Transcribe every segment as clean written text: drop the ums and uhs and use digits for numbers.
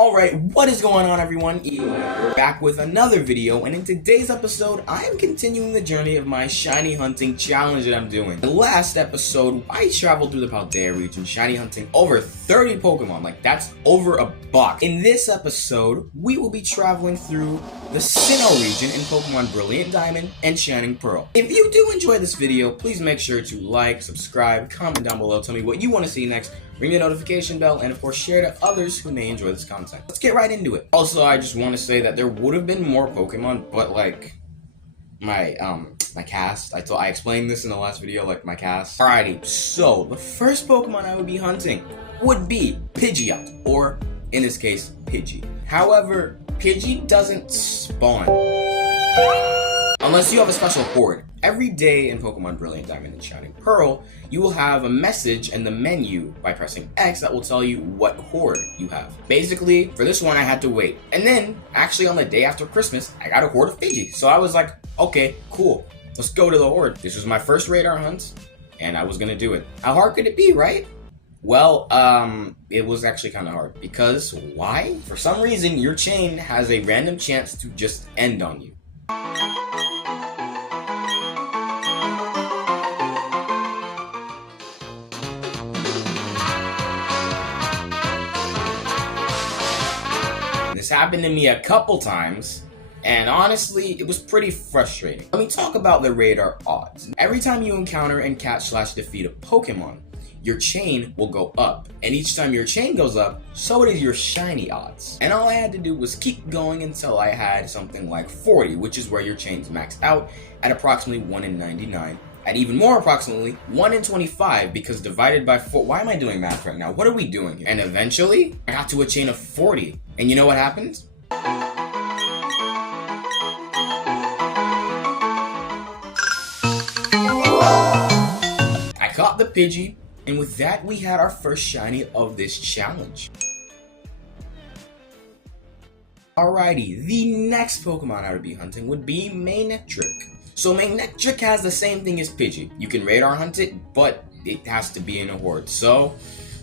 Alright, what is going on everyone? We're back with another video, and in today's episode, I am continuing the journey of my shiny hunting challenge that I'm doing. In the last episode, I traveled through the Paldea region, shiny hunting over 30 Pokemon, like that's over a box. In this episode, we will be traveling through the Sinnoh region in Pokemon Brilliant Diamond and Shining Pearl. If you do enjoy this video, please make sure to like, subscribe, comment down below, tell me what you want to see next, ring the notification bell, and of course share to others who may enjoy this content. Let's get right into it. Also, I just want to say that there would have been more Pokemon, but like my cast, I explained this in the last video, like my cast. Alrighty, so the first Pokemon I would be hunting would be Pidgeot, or in this case, Pidgey. However, Pidgey doesn't spawn unless you have a special horde. Every day in Pokemon Brilliant Diamond and Shining Pearl, you will have a message in the menu by pressing X that will tell you what horde you have. Basically, for this one I had to wait. And then, actually on the day after Christmas, I got a horde of Pidgey. So I was like, okay, cool, let's go to the horde. This was my first radar hunt, and I was gonna do it. How hard could it be, right? Well, it was actually kind of hard. Because, why? For some reason, your chain has a random chance to just end on you. This happened to me a couple times, and honestly, it was pretty frustrating. Let me talk about the radar odds. Every time you encounter and catch/defeat a Pokemon, your chain will go up, and each time your chain goes up, so it is your shiny odds. And all I had to do was keep going until I had something like 40, which is where your chain's maxed out at approximately 1 in 99. At even more approximately 1 in 25, because divided by 4. Why am I doing math right now? What are we doing here? And eventually, I got to a chain of 40. And you know what happened? I caught the Pidgey, and with that, we had our first shiny of this challenge. Alrighty, the next Pokemon I would be hunting would be Manectric. So Manectric has the same thing as Pidgey. You can radar hunt it, but it has to be in a horde. So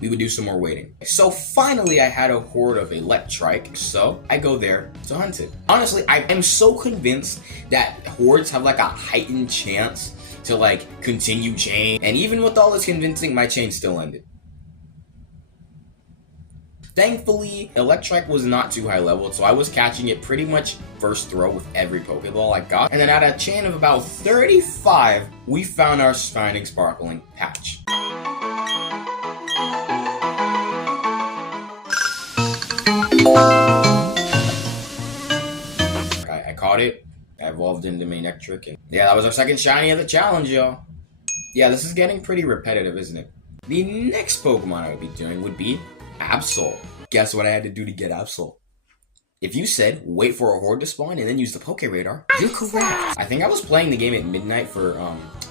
we would do some more waiting. So finally I had a horde of Electrike, so I go there to hunt it. Honestly, I am so convinced that hordes have like a heightened chance to like continue chain. And even with all this convincing, my chain still ended. Thankfully, Electrike was not too high level, so I was catching it pretty much first throw with every Pokeball I got. And then at a chain of about 35, we found our Shining Sparkling patch. I caught it, I evolved into Manectric, and yeah, that was our second shiny of the challenge, y'all. Yeah, this is getting pretty repetitive, isn't it? The next Pokemon I would be doing would be Absol. Guess what I had to do to get Absol? If you said wait for a horde to spawn and then use the Poke Radar, you're correct. I think I was playing the game at midnight for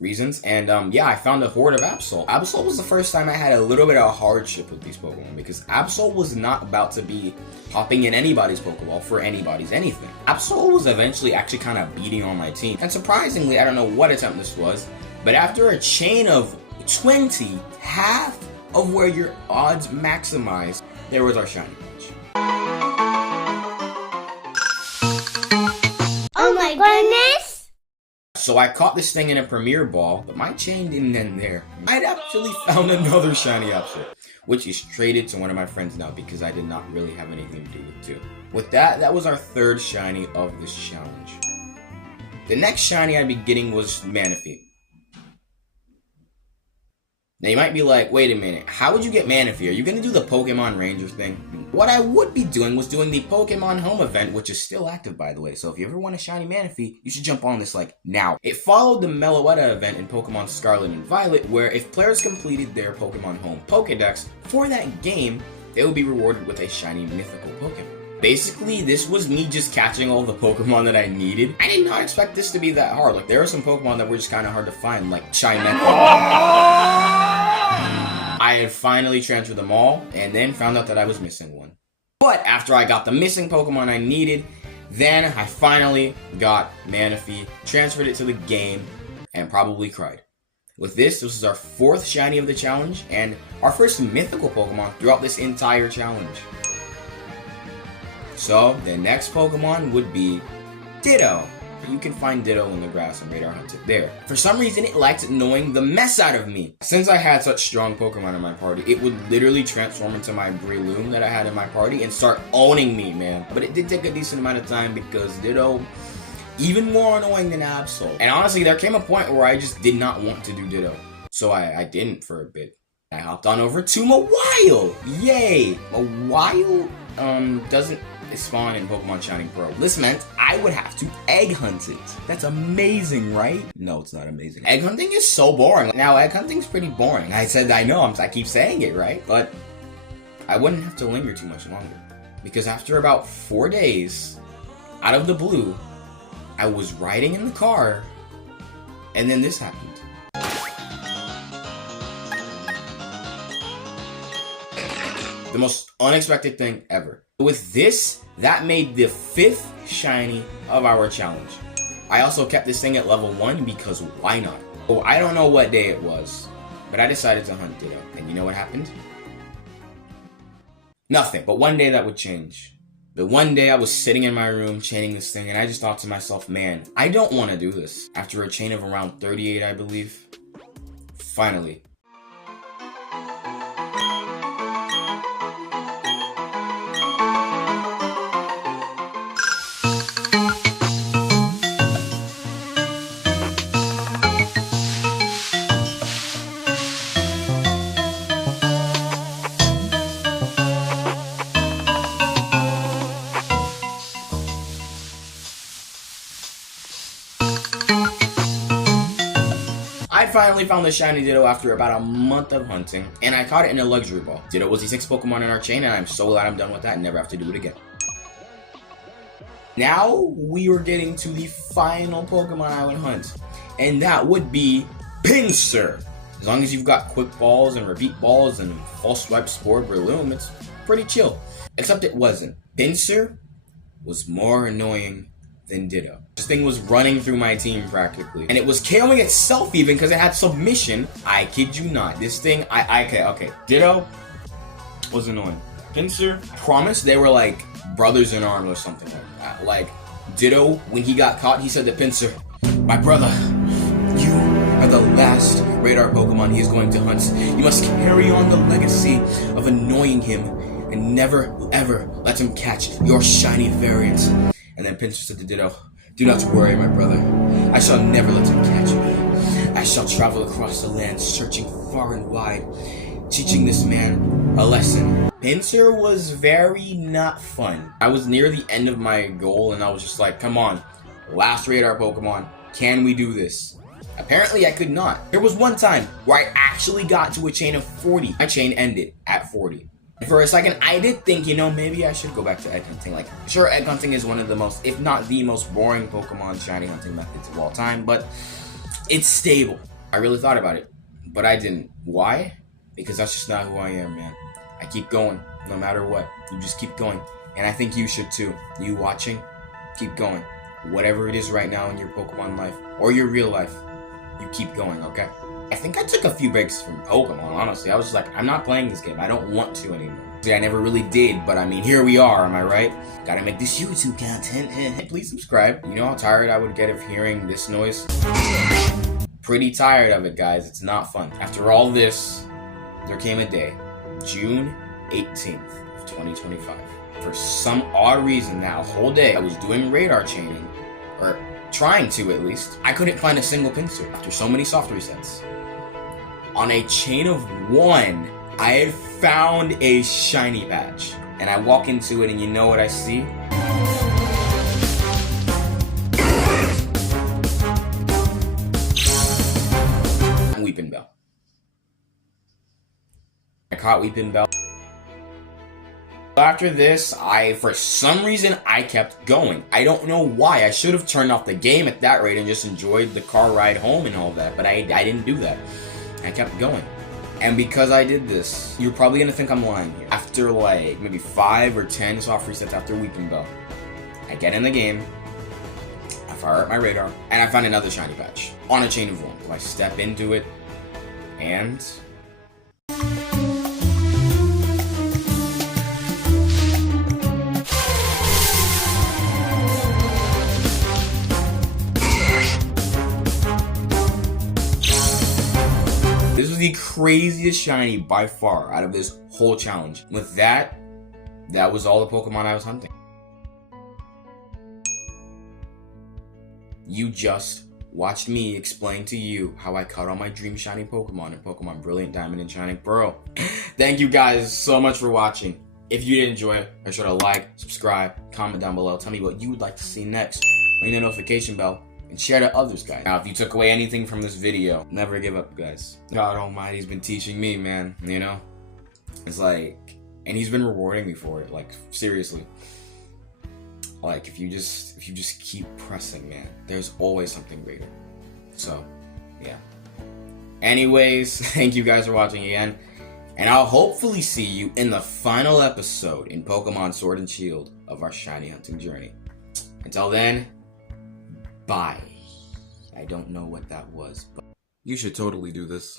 reasons, and yeah, I found a horde of Absol. Absol was the first time I had a little bit of hardship with these Pokemon, because Absol was not about to be hopping in anybody's Pokeball for anybody's anything. Absol was eventually actually kind of beating on my team, and surprisingly, I don't know what attempt this was, but after a chain of 20, half of where your odds maximize, there was our shiny patch. Oh my goodness! So I caught this thing in a Premier Ball, but my chain didn't end there. I'd actually found another shiny Absol, which is traded to one of my friends now because I did not really have anything to do with it too. With that, that was our third shiny of this challenge. The next shiny I'd be getting was Manaphy. Now you might be like, wait a minute, how would you get Manaphy? Are you going to do the Pokemon Ranger thing? What I would be doing was doing the Pokemon Home event, which is still active by the way, so if you ever want a shiny Manaphy, you should jump on this like now. It followed the Meloetta event in Pokemon Scarlet and Violet, where if players completed their Pokemon Home Pokedex for that game, they would be rewarded with a shiny mythical Pokemon. Basically, this was me just catching all the Pokemon that I needed. I did not expect this to be that hard. Like, there are some Pokemon that were just kind of hard to find, like Chimecho. I had finally transferred them all, and then found out that I was missing one. But after I got the missing Pokemon I needed, then I finally got Manaphy, transferred it to the game, and probably cried. With this is our fourth shiny of the challenge, and our first mythical Pokemon throughout this entire challenge. So the next Pokemon would be Ditto. You can find Ditto in the grass and radar hunt it there. For some reason, it liked annoying the mess out of me. Since I had such strong Pokemon in my party, it would literally transform into my Breloom that I had in my party and start owning me, man. But it did take a decent amount of time because Ditto, even more annoying than Absol. And honestly, there came a point where I just did not want to do Ditto. So I didn't for a bit. I hopped on over to Mawile. Yay! Mawile doesn't spawn in Pokemon Shining Pearl. This meant I would have to egg hunt it. That's amazing, right? No, it's not amazing. Egg hunting is so boring. Now, egg hunting's pretty boring. I said I know, I keep saying it, right? But I wouldn't have to linger too much longer. Because after about 4 days, out of the blue, I was riding in the car, and then this happened. The most unexpected thing ever. With this, that made the 5th shiny of our challenge. I also kept this thing at level 1 because why not? Oh, I don't know what day it was, but I decided to hunt Ditto. And you know what happened? Nothing. But one day that would change. The one day I was sitting in my room chaining this thing and I just thought to myself, man, I don't want to do this. After a chain of around 38, I believe. Finally. I finally found the shiny Ditto after about a month of hunting, and I caught it in a luxury ball. Ditto was the 6th Pokemon in our chain, and I'm so glad I'm done with that and never have to do it again. Now, we are getting to the final Pokemon I would hunt, and that would be Pinsir. As long as you've got Quick Balls and Repeat Balls and False Swipe Spore Breloom, it's pretty chill. Except it wasn't. Pinsir was more annoying than Ditto. This thing was running through my team practically. And it was KOing itself even because it had submission. I kid you not. This thing, okay. Ditto was annoying. Pinsir, I promise they were like brothers in arms or something like that. Like, Ditto, when he got caught, he said to Pinsir, "My brother, you are the last radar Pokemon he is going to hunt. You must carry on the legacy of annoying him and never, ever let him catch your shiny variant." And then Pinsir said to Ditto, "Do not worry, my brother. I shall never let him catch me. I shall travel across the land, searching far and wide, teaching this man a lesson." Pinsir was very not fun. I was near the end of my goal, and I was just like, come on, last radar Pokemon, can we do this? Apparently, I could not. There was one time where I actually got to a chain of 40. My chain ended at 40. For a second, I did think, maybe I should go back to egg hunting. Like, sure, egg hunting is one of the most, if not the most boring Pokemon shiny hunting methods of all time, but it's stable. I really thought about it, but I didn't. Why? Because that's just not who I am, man. I keep going, no matter what. You just keep going. And I think you should too. You watching, keep going. Whatever it is right now in your Pokemon life, or your real life, you keep going, okay? I think I took a few breaks from Pokemon, honestly. I was just like, I'm not playing this game. I don't want to anymore. See, I never really did, but I mean, here we are, am I right? Gotta make this YouTube content. Please subscribe. You know how tired I would get of hearing this noise? Pretty tired of it, guys. It's not fun. After all this, there came a day, June 18th of 2025. For some odd reason, that whole day, I was doing radar chaining, or trying to at least. I couldn't find a single Pinsir after so many soft resets. On a chain of 1, I had found a shiny patch. And I walk into it and you know what I see? Weeping Bell. I caught Weeping Bell. After this, for some reason, I kept going. I don't know why. I should have turned off the game at that rate and just enjoyed the car ride home and all that, but I didn't do that. I kept going. And because I did this, you're probably gonna think I'm lying here. After like maybe 5 or 10 soft resets after Weeping Bell, I get in the game, I fire up my radar, and I find another shiny patch on a chain of 1. I step into it, and craziest shiny by far out of this whole challenge. With that was all the Pokemon I was hunting. You just watched me explain to you how I caught all my dream shiny Pokemon in Pokemon Brilliant Diamond and Shining Pearl. Thank you guys so much for watching. If you did enjoy it, make sure to like, subscribe, comment down below. Tell me what you would like to see next. Ring the notification bell and share to others, guys. Now, if you took away anything from this video, never give up, guys. God Almighty's been teaching me, man. You know, it's like, and He's been rewarding me for it. Like, seriously. Like, if you just keep pressing, man, there's always something greater. So, yeah. Anyways, thank you guys for watching again. And I'll hopefully see you in the final episode in Pokemon Sword and Shield of our shiny hunting journey. Until then, bye. I don't know what that was, but you should totally do this.